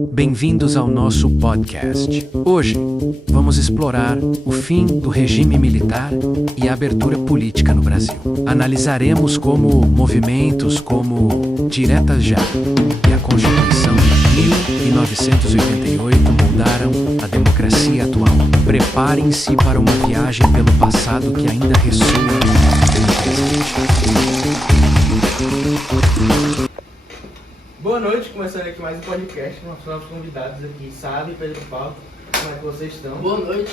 Bem-vindos ao nosso podcast. Hoje, vamos explorar o fim do regime militar e a abertura política no Brasil. Analisaremos como movimentos como Diretas Já e a Constituição de 1988 moldaram a democracia atual. Preparem-se para uma viagem pelo passado que ainda ressoa no presente. Boa noite, começando aqui mais um podcast com nossos novos convidados aqui, Sábio e Pedro Paulo. Como é que vocês estão? Boa noite.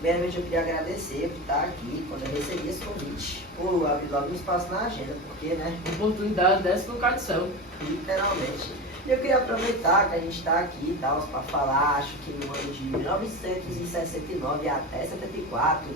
Primeiramente eu queria agradecer por estar aqui, quando eu recebi esse convite, por abrir logo um espaço na agenda, porque, né? Oportunidade dessa no céu. Literalmente. E eu queria aproveitar que a gente está aqui e tal, para falar, acho que no ano de 1969 até 74,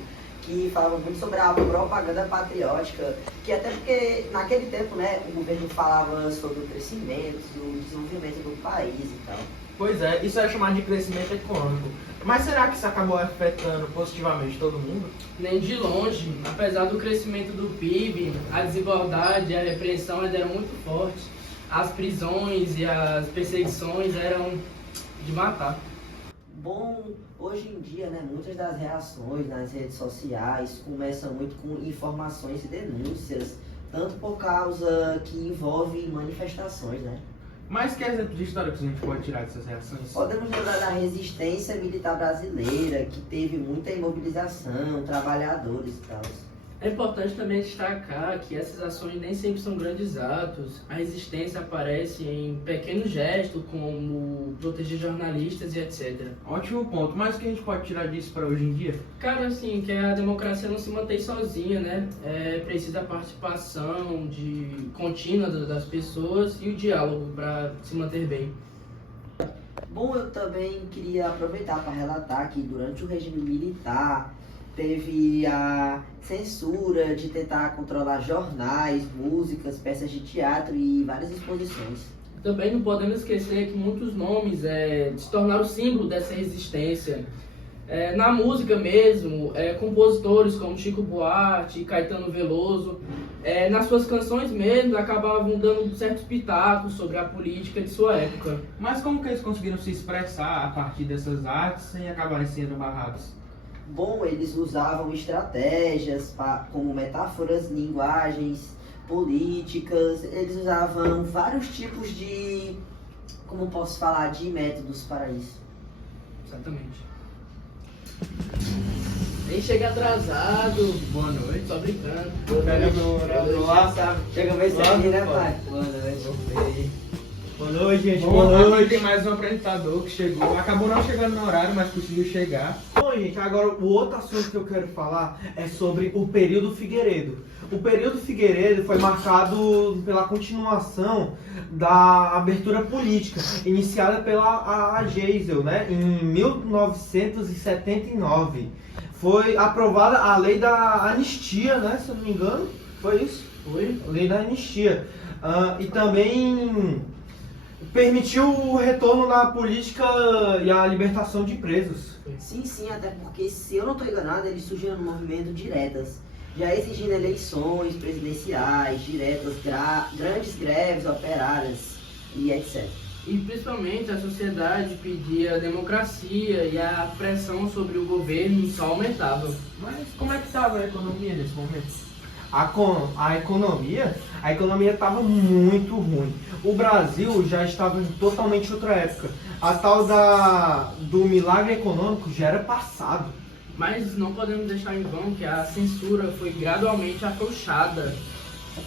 que falava muito sobre a propaganda patriótica, que até porque naquele tempo, né, o governo falava sobre o crescimento, o desenvolvimento do país e tal. Pois é, isso é chamado de crescimento econômico. Mas será que isso acabou afetando positivamente todo mundo? Nem de longe. Apesar do crescimento do PIB, a desigualdade e a repressão ainda eram muito fortes. As prisões e as perseguições eram de matar. Bom, hoje em dia, né, muitas das reações nas redes sociais começam muito com informações e denúncias, tanto por causa que envolve manifestações, né? Mas que exemplo de história que a gente pode tirar dessas reações? Podemos lembrar da resistência militar brasileira, que teve muita imobilização, trabalhadores e tal. É importante também destacar que essas ações nem sempre são grandes atos. A resistência aparece em pequenos gestos, como proteger jornalistas e etc. Ótimo ponto, mas o que a gente pode tirar disso para hoje em dia? Cara, assim, que a democracia não se mantém sozinha, né? É preciso a participação contínua das pessoas e o diálogo para se manter bem. Bom, eu também queria aproveitar para relatar que durante o regime militar teve a censura de tentar controlar jornais, músicas, peças de teatro e várias exposições. Também não podemos esquecer que muitos nomes se tornaram símbolo dessa resistência. Na música mesmo, compositores como Chico Buarque, Caetano Veloso, nas suas canções mesmo, acabavam dando certos pitacos sobre a política de sua época. Mas como que eles conseguiram se expressar a partir dessas artes sem acabarem sendo barrados? Bom, eles usavam estratégias como metáforas, linguagens políticas, eles usavam vários tipos de, como posso falar, de métodos para isso. Exatamente. Nem chega atrasado. Boa noite. Só brincando. Pega no ar, sabe? Chega bem certinho, né, pai? Boa noite. Boa noite, gente. Bom, Boa noite. tem mais um apresentador que chegou. Acabou não chegando no horário, mas conseguiu chegar. Bom, gente, agora o outro assunto que eu quero falar é sobre o período Figueiredo. O período Figueiredo foi marcado pela continuação da abertura política, iniciada pela a Geisel, né, em 1979. Foi aprovada a lei da anistia, né, se eu não me engano, foi isso? Foi? Lei da anistia. E também permitiu o retorno na política e a libertação de presos. Sim, até porque, se eu não estou enganado, eles surgiram no movimento Diretas, já exigindo eleições presidenciais, diretas, grandes greves operárias e etc. E principalmente a sociedade pedia democracia e a pressão sobre o governo só aumentava. Mas como é que estava a economia nesse momento? A economia estava muito ruim. O Brasil já estava em totalmente outra época. A tal do milagre econômico já era passado. Mas não podemos deixar em vão que a censura foi gradualmente afrouxada.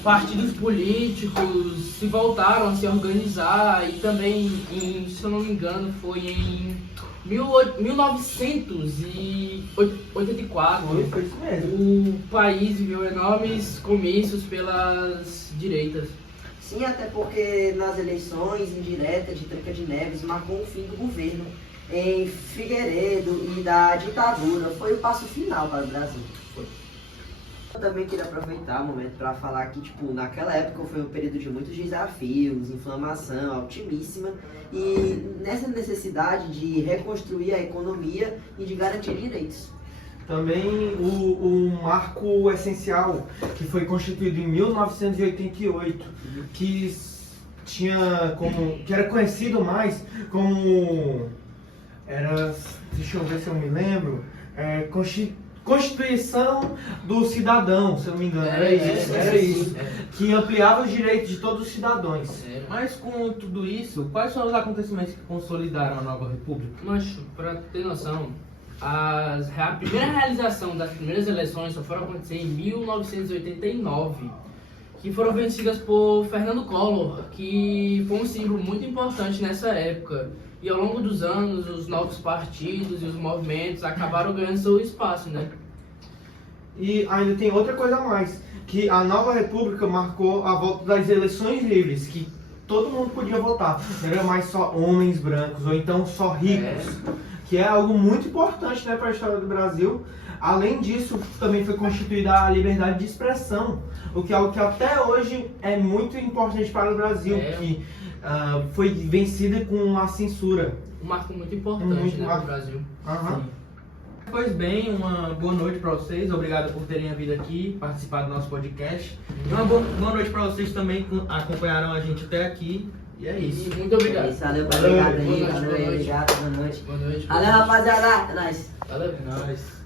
Partidos políticos se voltaram a se organizar e também, se eu não me engano, foi em 1984, Foi isso mesmo. o país viveu enormes comícios pelas direitas. Sim, até porque nas eleições indiretas de Tranca de Neves marcou o fim do governo em Figueiredo e da ditadura. Foi o passo final para o Brasil. Eu também queria aproveitar o momento para falar que, naquela época foi um período de muitos desafios, inflamação altíssima, e nessa necessidade de reconstruir a economia e de garantir direitos. Também o marco essencial, que foi constituído em 1988, que que era conhecido mais como deixa eu ver se eu me lembro, Constituição do Cidadão, se eu não me engano, era isso, que ampliava os direitos de todos os cidadãos. Mas com tudo isso, quais são os acontecimentos que consolidaram a nova república? Mas, pra ter noção, a primeira realização das primeiras eleições só foram acontecer em 1989, que foram vencidas por Fernando Collor, que foi um símbolo muito importante nessa época. E ao longo dos anos, os novos partidos e os movimentos acabaram ganhando seu espaço, né? E ainda tem outra coisa a mais, que a nova república marcou a volta das eleições livres, que todo mundo podia votar, não era mais só homens brancos ou então só ricos, que é algo muito importante, né, para a história do Brasil. Além disso, também foi constituída a liberdade de expressão, o que é algo que até hoje é muito importante para o Brasil, que foi vencida com a censura. Um marco muito importante, né, para o Brasil. Pois bem, uma boa noite para vocês, obrigado por terem vindo aqui participar do nosso podcast. E uma boa noite para vocês também que acompanharam a gente até aqui. E é isso. Muito obrigado. Valeu, obrigado aí, valeu, obrigado, boa noite. Boa noite. Valeu, rapaziada, é nóis. Valeu. É nóis.